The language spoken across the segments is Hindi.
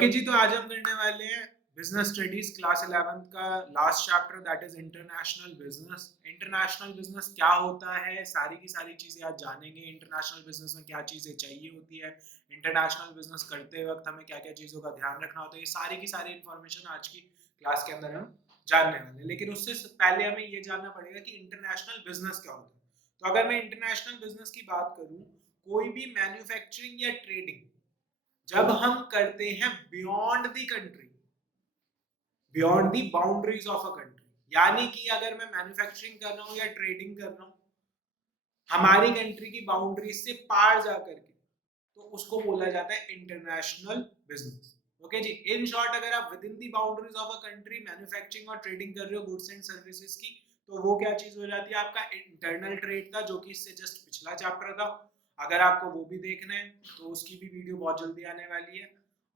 ओके जी, तो आज हम करने वाले हैं बिजनेस स्टडीज क्लास 11th का last chapter, that is international business. International business क्या होता है, सारी की सारी चीजें आज जानेंगे। इंटरनेशनल बिजनेस में क्या चीजें चाहिए होती है, इंटरनेशनल बिजनेस करते वक्त हमें क्या क्या चीजों का ध्यान रखना होता है, ये सारी की सारी इंफॉर्मेशन आज की क्लास के अंदर हम जानने वाले हैं। लेकिन उससे पहले हमें ये जानना पड़ेगा कि इंटरनेशनल बिजनेस क्या होता है। तो अगर मैं इंटरनेशनल बिजनेस की बात करूं, कोई भी मैन्युफैक्चरिंग या ट्रेडिंग जब हम करते हैं beyond the country, beyond the boundaries of a country, यानी कि अगर मैं मैन्युफैक्चरिंग कर रहा हूं या ट्रेडिंग कर रहा हूं हमारी कंट्री की बाउंड्रीज से पार जा करके, तो उसको बोला जाता है इंटरनेशनल बिजनेस। ओके जी, इन शॉर्ट अगर आप within the boundaries of a country manufacturing और ट्रेडिंग कर रहे हो गुड्स एंड सर्विसेज की, तो वो क्या चीज हो जाती है, आपका इंटरनल ट्रेड था, जो कि इससे जस्ट पिछला चैप्टर था। अगर आपको वो भी देखना है तो उसकी भी वीडियो बहुत जल्दी आने वाली है।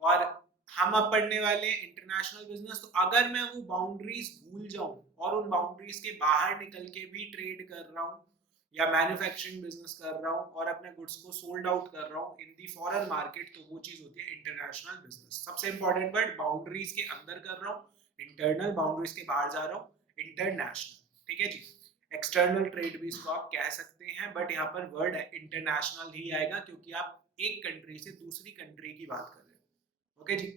और हम अब पढ़ने वाले हैं इंटरनेशनल बिजनेस। तो अगर मैं वो बाउंड्रीज भूल जाऊं और उन बाउंड्रीज के बाहर निकल के भी ट्रेड कर रहा हूं या मैन्युफैक्चरिंग बिजनेस कर रहा हूं और अपने गुड्स को सोल्ड आउट कर रहा हूं इन दी फॉरेन मार्केट, तो वो चीज होती है इंटरनेशनल बिजनेस। सबसे इंपॉर्टेंट वर्ड, बाउंड्रीज के अंदर कर रहा हूं इंटरनल, बाउंड्रीज के बाहर जा रहा हूं इंटरनेशनल। ठीक है जी, एक्सटर्नल ट्रेड भी इसको आप कह सकते हैं, बट यहाँ पर वर्ड इंटरनेशनल ही आएगा क्योंकि आप एक कंट्री से दूसरी कंट्री की बात कर रहे हैं। ओके जी,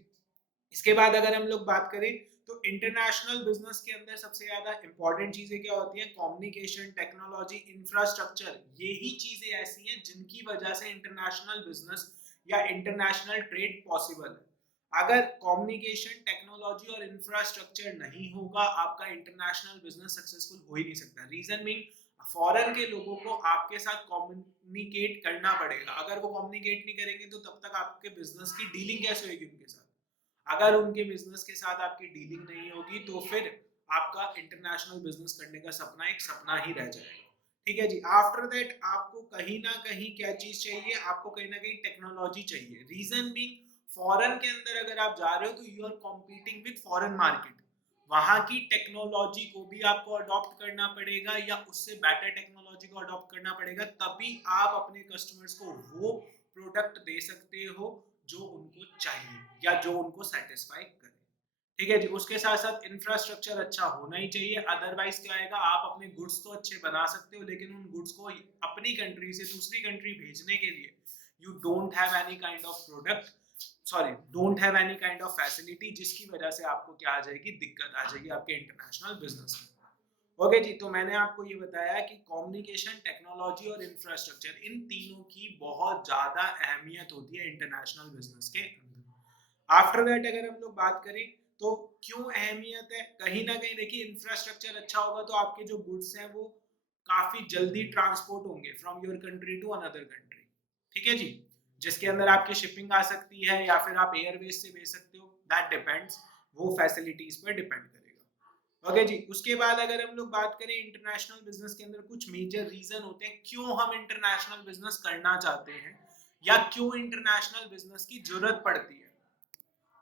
इसके बाद अगर हम लोग बात करें तो इंटरनेशनल बिजनेस के अंदर सबसे ज्यादा इंपॉर्टेंट चीजें क्या होती हैं, कम्युनिकेशन, टेक्नोलॉजी, इंफ्रास्ट्रक्चर। यही चीजें ऐसी हैं जिनकी वजह से इंटरनेशनल बिजनेस या इंटरनेशनल ट्रेड पॉसिबल है। अगर कम्युनिकेशन, टेक्नोलॉजी और इंफ्रास्ट्रक्चर नहीं होगा, आपका इंटरनेशनल बिजनेस सक्सेसफुल हो ही नहीं सकता। रीजन मीन, फॉरेन के लोगों को आपके साथ कम्युनिकेट करना पड़ेगा। अगर वो कम्युनिकेट नहीं करेंगे तो तब तक आपके बिजनेस की डीलिंग कैसे होगी उनके साथ। अगर उनके बिजनेस के साथ आपकी डीलिंग नहीं होगी तो फिर आपका इंटरनेशनल बिजनेस करने का सपना एक सपना ही रह जाएगा। ठीक है जी, आफ्टर दैट आपको कहीं ना कहीं क्या चीज चाहिए, आपको कहीं ना कहीं टेक्नोलॉजी चाहिए। रीजन बीइंग, फॉरेन के अंदर अगर आप जा रहे हो तो you are competing with foreign market. वहां की टेक्नोलॉजी को भी आपको अडॉप्ट करना पड़ेगा या उससे बेटर टेक्नोलॉजी को अडॉप्ट करना पड़ेगा, तभी आप अपने कस्टमर्स को वो प्रोडक्ट दे सकते हो जो उनको चाहिए या जो उनको सेटिस्फाई करे। ठीक है जी, उसके साथ साथ इंफ्रास्ट्रक्चर अच्छा होना ही चाहिए। अदरवाइज क्या आएगा, आप अपने गुड्स तो अच्छे बना सकते हो लेकिन उन गुड्स को अपनी कंट्री से दूसरी कंट्री भेजने के लिए you don't have any kind of product, sorry don't have any kind of facility, जिसकी वजह से आपको क्या आ जाएगी, दिक्कत आ जाएगी आपके इंटरनेशनल बिजनेस में। ओके जी, तो मैंने आपको ये बताया कि कम्युनिकेशन, टेक्नोलॉजी और इंफ्रास्ट्रक्चर, इन तीनों की बहुत ज्यादा अहमियत होती है इंटरनेशनल बिजनेस के अंदर। आफ्टर दैट अगर हम लोग बात करें तो क्यों अहमियत है, कहीं ना कहीं देखिए इंफ्रास्ट्रक्चर अच्छा होगा तो आपके जो गुड्स हैं वो काफी जल्दी ट्रांसपोर्ट होंगे from your country to another country. ठीक है जी, जिसके अंदर आपकी शिपिंग आ सकती है या फिर आप एयरवेज से भेज सकते हो, दैट डिपेंड्स, वो फैसिलिटीज पर डिपेंड करेगा। ओके जी, उसके बाद अगर हम लोग बात करें इंटरनेशनल बिजनेस के अंदर कुछ मेजर रीजन होते हैं क्यों हम इंटरनेशनल बिजनेस करना चाहते हैं या क्यों इंटरनेशनल बिजनेस की जरूरत पड़ती है।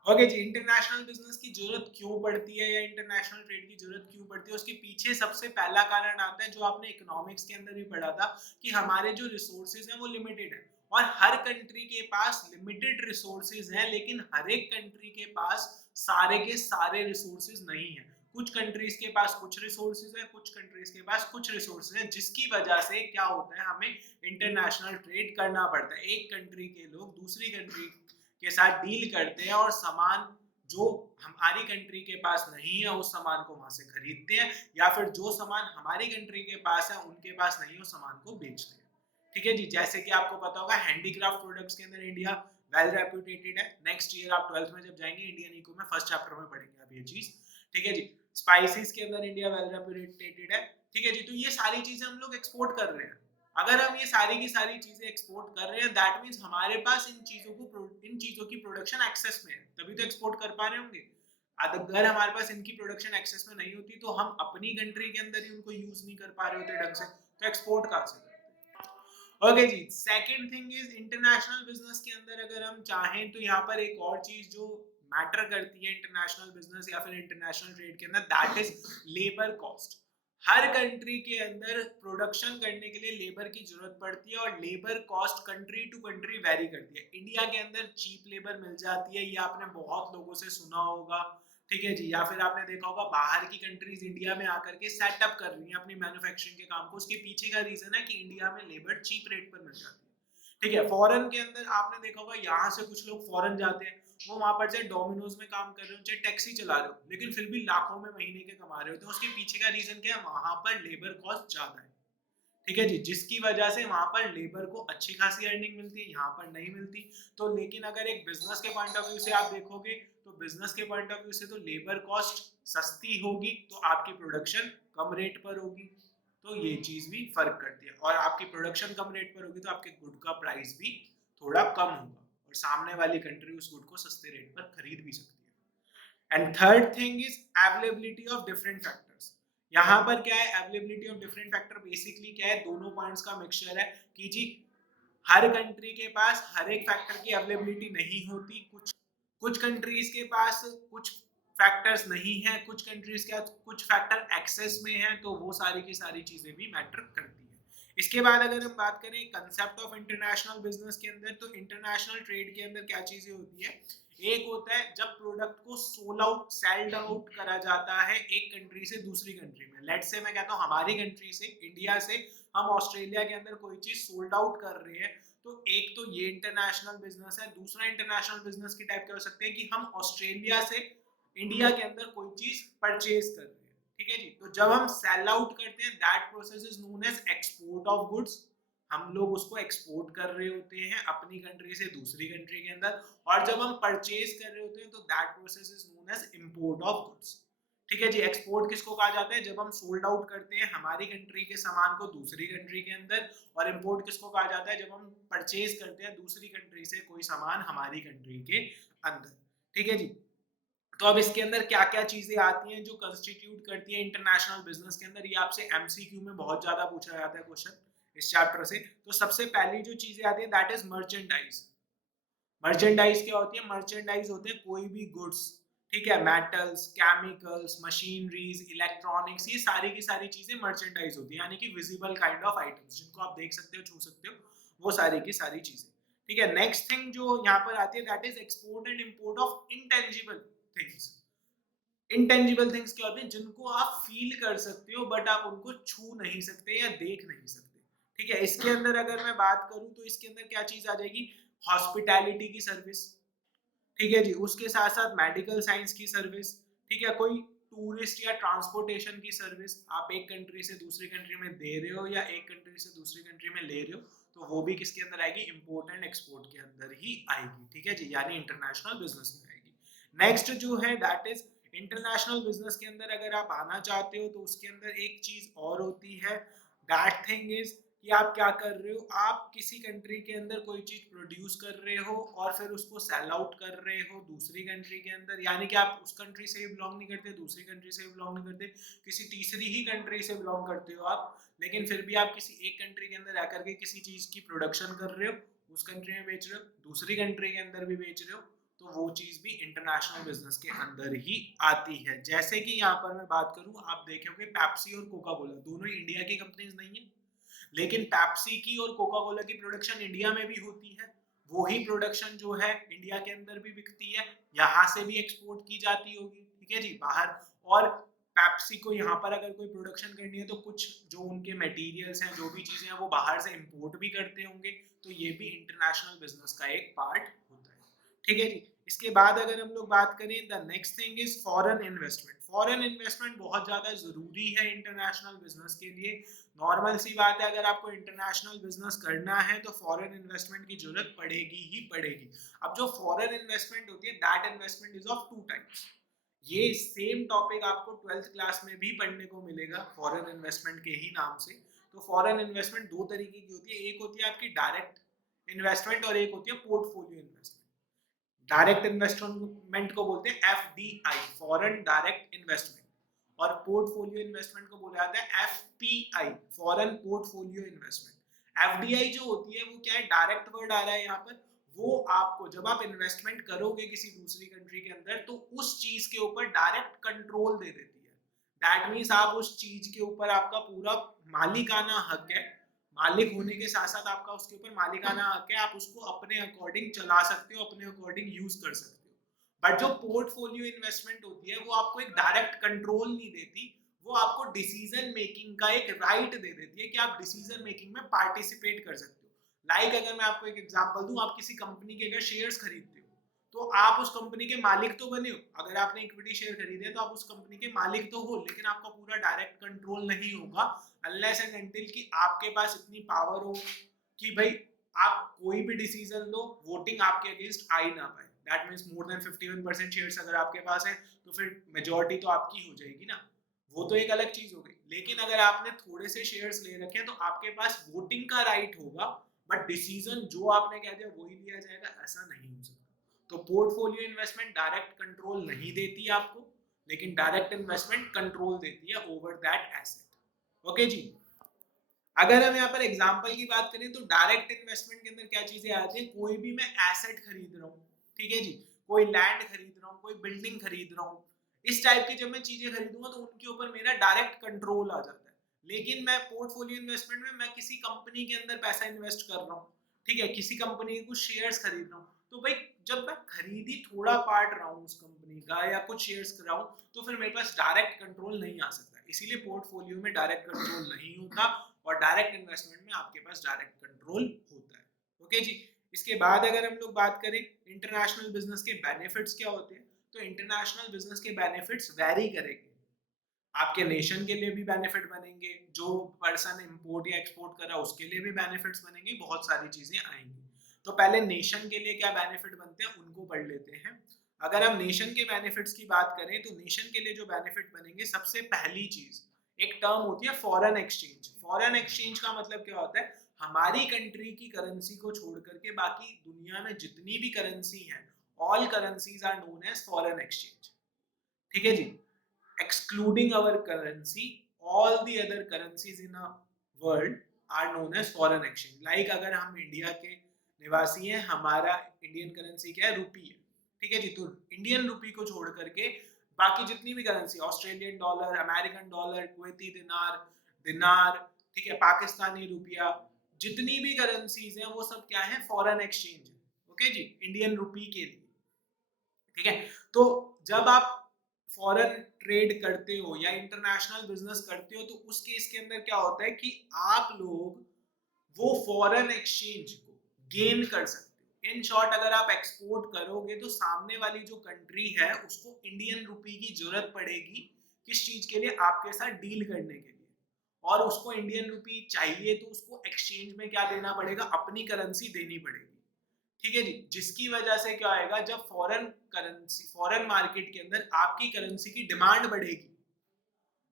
ओके जी, इंटरनेशनल बिजनेस की जरूरत क्यों पड़ती है या इंटरनेशनल ट्रेड की जरूरत क्यों पड़ती है, उसके पीछे सबसे पहला कारण आता है जो आपने इकोनॉमिक्स के अंदर भी पढ़ा था, कि हमारे जो रिसोर्सेज हैं वो लिमिटेड है और हर कंट्री के पास लिमिटेड रिसोर्सेज हैं, लेकिन हर एक कंट्री के पास सारे के सारे रिसोर्सेज नहीं है। कुछ कंट्रीज के पास कुछ रिसोर्सेज है, कुछ कंट्रीज के पास कुछ रिसोर्सेज है, जिसकी वजह से क्या होता है, हमें इंटरनेशनल ट्रेड करना पड़ता है। एक कंट्री के लोग दूसरी कंट्री के साथ डील करते हैं और सामान जो हमारी कंट्री के पास नहीं है उस सामान को वहां से खरीदते हैं, या फिर जो सामान हमारी कंट्री के पास है उनके पास नहीं है उस सामान को बेचते हैं। ठीक है जी, जैसे कि आपको पता होगा हैंडीक्राफ्ट प्रोडक्ट्स के अंदर इंडिया वेल रेप्यूटेटेड है। नेक्स्ट ईयर आप 12th में जब जाएंगे इंडियन इको में फर्स्ट चैप्टर में पढ़ेंगे आप ये चीज। ठीक है जी, स्पाइसेस के अंदर इंडिया वेल रेप्यूटेटेड है। ठीक है जी, तो ये सारी चीजें हम लोग एक्सपोर्ट कर रहे हैं। अगर हम ये सारी की सारी चीजें एक्सपोर्ट कर रहे हैं, दैट मींस हमारे पास इन चीजों की प्रोडक्शन एक्सेस में है, तभी तो एक्सपोर्ट कर पा रहे होंगे। अगर हमारे पास इनकी प्रोडक्शन एक्सेस में नहीं होती तो हम अपनी कंट्री के अंदर ही उनको यूज नहीं कर पा रहे होते ढंग से, तो एक्सपोर्ट कहां से करते। ओके जी, second thing is international business के अंदर अगर हम चाहें तो यहाँ पर एक और चीज जो मैटर करती है इंटरनेशनल बिजनेस या फिर इंटरनेशनल ट्रेड के अंदर, that is labour cost. Her country के अंदर प्रोडक्शन करने के लिए लेबर की जरूरत पड़ती है और labour cost country to country vary करती है। इंडिया के अंदर चीप लेबर मिल जाती है, ये आपने बहुत लोगों से सुना होगा, ठीक है जी। या फिर आपने देखा होगा बाहर की कंट्रीज इंडिया में आकर के सेटअप कर रही हैं अपनी मैन्युफैक्चरिंग के काम को, उसके पीछे का रीजन है कि इंडिया में लेबर चीप रेट पर मिल जाती है, ठीक है। फॉरेन के अंदर आपने देखा होगा यहाँ से कुछ लोग फॉरेन जाते हैं, वो वहां पर चाहे डोमिनोज में काम कर रहे हो चाहे टैक्सी चला रहे हो, लेकिन फिर भी लाखों में महीने के कमा रहे होते हैं। उसके पीछे का रीजन क्या है, वहां पर लेबर कॉस्ट ज्यादा है, ठीक है जी, जिसकी वजह से वहां पर लेबर को अच्छी खासी अर्निंग मिलती है, यहाँ पर नहीं मिलती। तो लेकिन अगर एक बिजनेस के पॉइंट ऑफ व्यू से आप देखोगे तो बिजनेस के पॉइंट ऑफ व्यू से तो लेबर कॉस्ट सस्ती होगी तो आपकी प्रोडक्शन कम रेट पर होगी, तो ये चीज भी फर्क करती है। और आपकी प्रोडक्शन कम रेट पर होगी तो आपके गुड का प्राइस भी थोड़ा कम होगा और सामने वाली कंट्री उस गुड को सस्ते रेट पर खरीद भी सकती है। And third thing is availability of different factors. यहाँ पर क्या है, availability of different factor basically क्या है, दोनों पॉइंट्स का मिक्सचर है कि जी हर कंट्री के पास हर एक फैक्टर की अवेलेबिलिटी नहीं होती, कुछ कुछ कंट्रीज के पास कुछ फैक्टर्स नहीं है, कुछ कंट्रीज के पास कुछ फैक्टर एक्सेस में है, तो वो सारी की सारी चीजें भी मैटर करती है। इसके बाद अगर हम बात करें कंसेप्ट ऑफ इंटरनेशनल बिजनेस के अंदर, तो इंटरनेशनल ट्रेड के अंदर क्या चीजें होती है, एक होता है जब प्रोडक्ट को सेल्ड आउट करा जाता है एक कंट्री से दूसरी कंट्री में। लेट्स से मैं कहता हूँ हमारी कंट्री से, इंडिया से हम ऑस्ट्रेलिया के अंदर कोई चीज सोल्ड आउट कर रहे हैं, तो एक तो ये इंटरनेशनल बिजनेस है। दूसरा इंटरनेशनल बिजनेस की टाइप क्या हो सकते हैं कि हम ऑस्ट्रेलिया से इंडिया के अंदर कोई चीज परचेज कर रहे हैं, ठीक है जी। तो जब हम सेल आउट करते हैं that process is known as export of goods, हम लोग उसको एक्सपोर्ट कर रहे होते हैं अपनी कंट्री से दूसरी कंट्री के अंदर। और जब हम परचेज कर रहे होते हैं तो that process is known as import of goods, ठीक है जी। एक्सपोर्ट किसको कहा जाता है, जब हम सोल्ड आउट करते हैं हमारी कंट्री के सामान को दूसरी कंट्री के अंदर। और इंपोर्ट किसको कहा जाता है, जब हम परचेज करते हैं दूसरी कंट्री से कोई सामान हमारी कंट्री के अंदर, ठीक है जी। तो अब इसके अंदर क्या क्या चीजें आती हैं जो कंस्टिट्यूट करती है इंटरनेशनल बिजनेस के अंदर, ये आपसे एमसीक्यू में बहुत ज्यादा पूछा जाता है क्वेश्चन इस चैप्टर से। तो सबसे पहली जो चीजें आती है दैट इज मर्चेंडाइज। मर्चेंडाइज क्या होती है, मर्चेंडाइज होते हैं कोई भी गुड्स, ठीक है, मेटल्स, केमिकल्स, मशीनरीज, इलेक्ट्रॉनिक्स, ये सारी की सारी चीजें मर्चेंडाइज होती है, यानी कि विजिबल काइंड ऑफ आइटम्स जिनको आप देख सकते हो छू सकते हो, वो सारी की सारी चीजें, ठीक है। नेक्स्ट थिंग जो यहाँ पर आती है that is export and import of intangible things. Intangible things क्या होते हैं, जिनको आप फील कर सकते हो बट आप उनको छू नहीं सकते या देख नहीं सकते, ठीक है। इसके अंदर अगर मैं बात करूं तो इसके अंदर क्या चीज आ जाएगी, हॉस्पिटैलिटी की सर्विस, ठीक है जी। उसके साथ साथ मेडिकल साइंस की सर्विस, ठीक है। कोई टूरिस्ट या ट्रांसपोर्टेशन की सर्विस आप एक कंट्री से दूसरी कंट्री में दे रहे हो या एक कंट्री से दूसरी कंट्री में ले रहे हो, तो वो भी किसके अंदर आएगी, इंपोर्ट एंड एक्सपोर्ट के अंदर ही आएगी, ठीक है जी, यानी इंटरनेशनल बिजनेस में आएगी। नेक्स्ट जो है दैट इज इंटरनेशनल बिजनेस के अंदर अगर आप आना चाहते हो तो उसके अंदर एक चीज और होती है, दैट थिंग इज कि आप क्या कर रहे हो, आप किसी कंट्री के अंदर कोई चीज प्रोड्यूस कर रहे हो और फिर उसको सेल आउट कर रहे हो दूसरी कंट्री के अंदर, यानी कि आप उस कंट्री से बिलोंग नहीं करते, दूसरी कंट्री से बिलोंग नहीं करते, किसी तीसरी ही कंट्री से बिलोंग करते हो आप, लेकिन फिर भी आप किसी एक कंट्री के अंदर आकर के किसी चीज की प्रोडक्शन कर रहे हो, उस कंट्री में बेच रहे हो, दूसरी कंट्री के अंदर भी बेच रहे हो, तो वो चीज भी इंटरनेशनल बिजनेस के अंदर ही आती है। जैसे कि यहाँ पर मैं बात करूं, आप देखोगे पेप्सी और कोका कोला दोनों ही इंडिया की कंपनीज नहीं है, लेकिन पेप्सी की और कोका कोला की प्रोडक्शन इंडिया में भी होती है, वही प्रोडक्शन जो है इंडिया के अंदर भी बिकती है, यहाँ से भी एक्सपोर्ट की जाती होगी, ठीक है जी, बाहर। और पेप्सी को यहाँ पर अगर कोई प्रोडक्शन करनी है तो कुछ जो उनके मटेरियल्स हैं, जो भी चीजें हैं, वो बाहर से इंपोर्ट भी करते होंगे, तो ये भी इंटरनेशनल बिजनेस का एक पार्ट होता है, ठीक है जी। इसके बाद अगर हम लोग बात करें, the next thing is foreign investment. Foreign investment बहुत ज्यादा जरूरी है इंटरनेशनल बिजनेस के लिए। नॉर्मल सी बात है, अगर आपको इंटरनेशनल बिजनेस करना है तो फॉरेन इन्वेस्टमेंट की जरूरत पड़ेगी ही पड़ेगी। अब जो फॉरेन इन्वेस्टमेंट होती है that investment is of two types. ये सेम टॉपिक आपको 12th क्लास में भी पढ़ने को मिलेगा फॉरेन इन्वेस्टमेंट के ही नाम से। तो फॉरेन इन्वेस्टमेंट दो तरीके की होती है, एक होती है आपकी डायरेक्ट इन्वेस्टमेंट और एक होती है पोर्टफोलियो इन्वेस्टमेंट। डायरेक्ट इन्वेस्टमेंट को बोलते हैं एफडीआई, फॉरेन डायरेक्ट इन्वेस्टमेंट, और पोर्टफोलियो इन्वेस्टमेंट को बोला जाता है FPI, foreign portfolio investment. FDI जो होती है वो क्या है, डायरेक्ट वर्ड आ रहा है यहाँ पर, वो आपको जब आप इन्वेस्टमेंट करोगे किसी दूसरी कंट्री के अंदर तो उस चीज के ऊपर डायरेक्ट कंट्रोल दे देती है, दैट मीन्स आप उस चीज के ऊपर आपका पूरा मालिकाना हक है, मालिक होने के साथ साथ आपका उसके ऊपर मालिकाना हक है, आप उसको अपने अकॉर्डिंग चला सकते हो, अपने अकॉर्डिंग यूज कर सकते हो। बट जो पोर्टफोलियो इन्वेस्टमेंट होती है वो आपको एक डायरेक्ट कंट्रोल नहीं देती, वो आपको डिसीजन मेकिंग का एक राइट दे देती है कि आप डिसीजन मेकिंग में पार्टिसिपेट कर सकते हो। लाइक अगर मैं आपको एक एग्जांपल दूं, आप किसी कंपनी के अगर शेयर्स खरीदते हो तो आप उस कंपनी के मालिक तो बने हो, अगर आपने इक्विटी शेयर खरीदे तो आप उस कंपनी के मालिक तो हो, लेकिन आपका पूरा डायरेक्ट कंट्रोल नहीं होगा अनलेस एंड अनटिल कि आपके पास इतनी पावर हो कि भाई आप कोई भी डिसीजन लो, वोटिंग आपके अगेंस्ट आ ही ना पाए। That means more than 51% shares अगर आपके पास है तो फिर मेजॉरिटी तो आपकी हो जाएगी ना, वो तो एक अलग चीज हो गई। लेकिन अगर आपने थोड़े से शेयर्स ले रखे हैं तो आपके पास वोटिंग का राइट होगा, बट डिसीजन जो आपने कह दिया वही लिया जाएगा, ऐसा नहीं हो सकता। तो पोर्टफोलियो इन्वेस्टमेंट डायरेक्ट कंट्रोल नहीं देती आपको, लेकिन डायरेक्ट इन्वेस्टमेंट कंट्रोल देती है ओवर दैट एसेट। ओके जी। अगर हम यहाँ पर एग्जांपल की बात करें तो डायरेक्ट इन्वेस्टमेंट के अंदर क्या चीजें आती हैं, कोई भी मैं एसेट खरीद रहा हूँ, ठीक है जी, कोई लैंड खरीद रहा हूँ, कोई बिल्डिंग खरीद रहा हूँ, इस टाइप की जब मैं चीजें खरीदूंगा तो उनके ऊपर मेरा डायरेक्ट कंट्रोल आ जाता है। लेकिन मैं पोर्टफोलियो इन्वेस्टमेंट में मैं किसी कंपनी के अंदर पैसा इन्वेस्ट कर रहा हूँ, ठीक है, किसी कंपनी के कुछ शेयर्स खरीद रहा हूँ, तो भाई जब मैं खरीदी थोड़ा पार्ट रहा हूँ उस कंपनी का या कुछ शेयर्स कर रहा हूँ, तो फिर मेरे पास डायरेक्ट कंट्रोल नहीं आ सकता। इसीलिए पोर्टफोलियो में डायरेक्ट कंट्रोल नहीं होता और डायरेक्ट इन्वेस्टमेंट में आपके पास डायरेक्ट कंट्रोल होता है। ओके जी। इसके बाद अगर हम लोग बात करें इंटरनेशनल बिजनेस के बेनिफिट्स क्या होते हैं, तो इंटरनेशनल बिजनेस के बेनिफिट्स वैरी करेंगे। आपके नेशन के लिए भी बेनिफिट बनेंगे, जो पर्सन इंपोर्ट या एक्सपोर्ट कर रहा है उसके लिए भी बेनिफिट्स बनेंगे, बहुत सारी चीजें आएंगी। तो पहले नेशन के लिए क्या बेनिफिट बनते हैं उनको पढ़ लेते हैं। अगर हम नेशन के बेनिफिट्स की बात करें तो नेशन के लिए जो बेनिफिट बनेंगे, सबसे पहली चीज एक टर्म होती है फॉरेन एक्सचेंज। फॉरेन एक्सचेंज का मतलब क्या होता है, हमारी कंट्री की करेंसी को छोड़ करके बाकी दुनिया में जितनी भी करेंसी है, all currencies are known as foreign exchange. ठीक है जी। excluding our currency, all the other currencies in a world are known as foreign exchange। like अगर हम इंडिया के निवासी हैं, हमारा इंडियन करेंसी क्या है, रुपी है, ठीक है जी, तो इंडियन रुपी को छोड़ करके बाकी जितनी भी currency, Australian dollar, American dollar, Kuwaiti दिनार, दिनार, ठीक है, पाकिस्तानी रुपया, जितनी भी करेंसीज हैं वो सब क्या है, फॉरेन एक्सचेंज है। ओके जी, इंडियन रुपी के लिए, ठीक है। तो जब आप फॉरेन ट्रेड करते हो या इंटरनेशनल बिजनेस करते हो तो उस केस के अंदर क्या होता है कि आप लोग वो फॉरेन एक्सचेंज को गेन कर सकते हो। इन शॉर्ट, अगर आप एक्सपोर्ट करोगे तो सामने वाली जो कंट्री है उसको इंडियन रुपी की जरूरत पड़ेगी, किस चीज के लिए, आपके साथ डील करने के लिए, और उसको इंडियन रुपी चाहिए तो उसको एक्सचेंज में क्या देना पड़ेगा, अपनी करेंसी देनी पड़ेगी। ठीक है जी, जिसकी वजह से क्या आएगा, जब फॉरेन करेंसी, फॉरेन मार्केट के अंदर आपकी करेंसी की डिमांड बढ़ेगी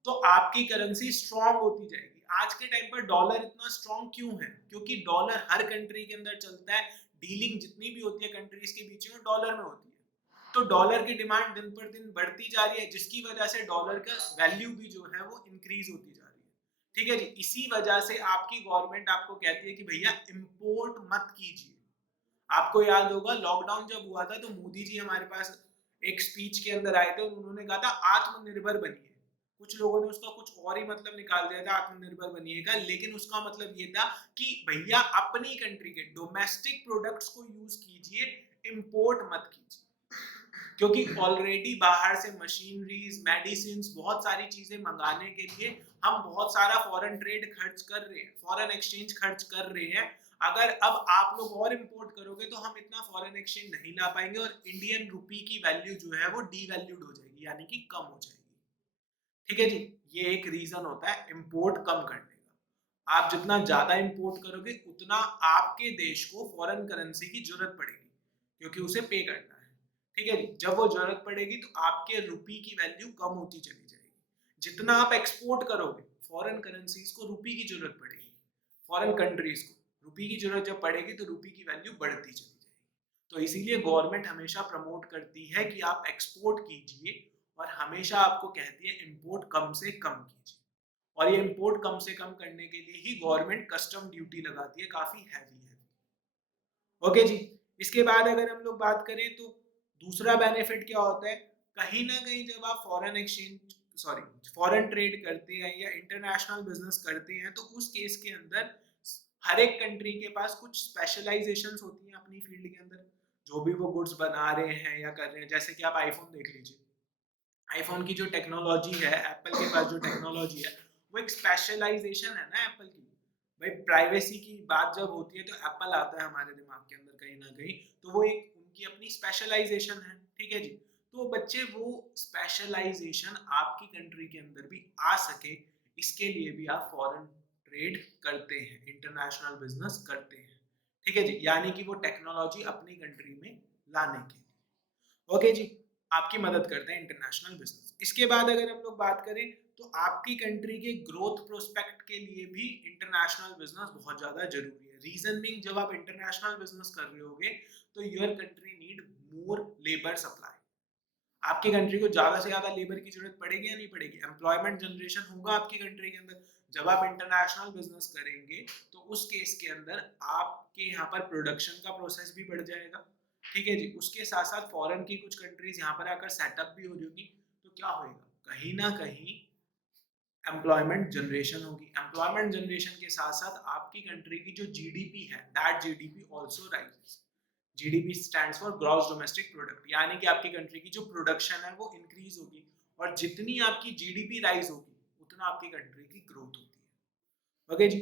तो आपकी करेंसी स्ट्रांग होती जाएगी। आज के टाइम पर डॉलर इतना स्ट्रांग क्यों है, क्योंकि डॉलर हर कंट्री के अंदर चलता है, डीलिंग जितनी भी होती है कंट्रीज के बीच में डॉलर में होती है, तो डॉलर की डिमांड दिन पर दिन बढ़ती जा रही है, जिसकी वजह से डॉलर का वैल्यू भी जो है वो इंक्रीज होती जा रही है। ठीक है जी, इसी वजह से आपकी गवर्नमेंट आपको कहती है कि भैया इंपोर्ट मत कीजिए। आपको याद होगा लॉकडाउन जब हुआ था तो मोदी जी हमारे पास एक स्पीच के अंदर आए थे और उन्होंने कहा था आत्मनिर्भर बनिए। कुछ लोगों ने उसका कुछ और ही मतलब निकाल दिया था आत्मनिर्भर बनिएगा, लेकिन उसका मतलब ये था कि भैया अपनी कंट्री के डोमेस्टिक प्रोडक्ट्स को यूज कीजिए, इंपोर्ट मत कीजिए। क्योंकि ऑलरेडी बाहर से मशीनरीज, मेडिसिन, बहुत सारी चीजें मंगाने के लिए हम बहुत सारा फॉरेन ट्रेड खर्च कर रहे हैं, फॉरेन एक्सचेंज खर्च कर रहे हैं। अगर अब आप लोग और इंपोर्ट करोगे तो हम इतना फॉरेन एक्सचेंज नहीं ला पाएंगे और इंडियन रुपी की वैल्यू जो है वो डीवैल्यूड हो जाएगी, यानी कि कम हो जाएगी। ठीक है जी, ये एक रीजन होता है इंपोर्ट कम करने का। आप जितना ज्यादा इंपोर्ट करोगे उतना आपके देश को फॉरेन करेंसी की जरूरत पड़ेगी, क्योंकि उसे पे करना है। ठीक है जी, जब वो जरूरत पड़ेगी तो आपके रुपी की वैल्यू कम होती चली जाएगी। जितना आप एक्सपोर्ट करोगे फॉरेन करेंसीज को रुपी की जरूरत पड़ेगी, फॉरेन कंट्रीज को रुपी की जरूरत जब पड़ेगी तो रुपी की वैल्यू बढ़ती चली जाएगी। तो इसीलिए गवर्नमेंट हमेशा प्रमोट करती है कि आप एक्सपोर्ट कीजिए और हमेशा आपको कहती है इंपोर्ट कम से कम कीजिए। और ये इंपोर्ट कम से कम करने के लिए ही गवर्नमेंट कस्टम ड्यूटी लगाती है, काफी हैवी है। ओके जी। इसके बाद अगर हम लोग बात करें तो दूसरा बेनिफिट क्या होता है, कहीं ना कहीं जब आप foreign exchange sorry foreign trade करते हैं या इंटरनेशनल बिजनेस करते हैं, तो उस केस के अंदर हर एक कंट्री के पास कुछ स्पेशलाइजेशंस होती हैं अपनी फील्ड के अंदर, जो भी वो गुड्स बना रहे हैं या कर रहे हैं। जैसे कि आप आईफोन देख लीजिए, आईफोन की जो टेक्नोलॉजी है, एप्पल के पास जो टेक्नोलॉजी है, वो एक स्पेशलाइजेशन है ना एप्पल की। भाई प्राइवेसी की बात जब होती है तो एप्पल आता है हमारे दिमाग के अंदर कहीं ना कहीं, तो वो एक उनकी अपनी स्पेशलाइजेशन है, ठीक है जी। तो बच्चे वो स्पेशलाइजेशन आपकी कंट्री के अंदर भी आ सके, इसके लिए भी आप फॉरेन ट्रेड करते हैं, इंटरनेशनल बिजनेस करते हैं, ठीक है जी, यानी कि वो टेक्नोलॉजी अपनी कंट्री में लाने के लिए, ओके जी, आपकी मदद करते हैं इंटरनेशनल बिजनेस। इसके बाद अगर हम लोग बात करें तो आपकी कंट्री के ग्रोथ प्रोस्पेक्ट के लिए भी इंटरनेशनल बिजनेस बहुत ज्यादा जरूरी है। रीजन बीइंग, जब आप इंटरनेशनल बिजनेस कर रहे होगे तो your country need more labour supply. आपकी कंट्री को ज्यादा से ज्यादा लेबर की जरूरत पड़ेगी या नहीं पड़ेगी? एम्प्लॉयमेंट जनरेशन होगा आपकी कंट्री के अंदर। जब आप इंटरनेशनल बिजनेस करेंगे तो उस केस के अंदर आपके यहाँ पर प्रोडक्शन का प्रोसेस भी बढ़ जाएगा, ठीक है जी। उसके साथ साथ फॉरेन की कुछ कंट्रीज यहाँ पर आकर सेटअप भी हो रही होगी, तो क्या होगा, कहीं ना कहीं एम्प्लॉयमेंट जनरेशन होगी। एम्प्लॉयमेंट जनरेशन के साथ साथ आपकी कंट्री की जो जीडीपी है, that GDP also rises. GDP stands for gross domestic product, यानी कि आपकी कंट्री की जो प्रोडक्शन है वो इंक्रीज होगी, और जितनी आपकी जीडीपी राइज होगी उतना आपकी कंट्री की ग्रोथ होती है, ओके जी।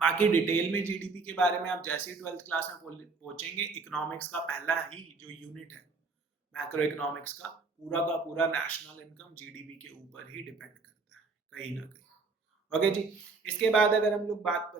बाकी डिटेल में जीडीपी के बारे में आप जैसे ही 12th क्लास में पहुंचेंगे, इकोनॉमिक्स का पहला ही जो यूनिट है मैक्रो इकोनॉमिक्स का पूरा नेशनल इनकम जीडीपी के ऊपर ही डिपेंड करता है कहीं ना कहीं, ओके जी। इसके बाद अगर हम लोग बात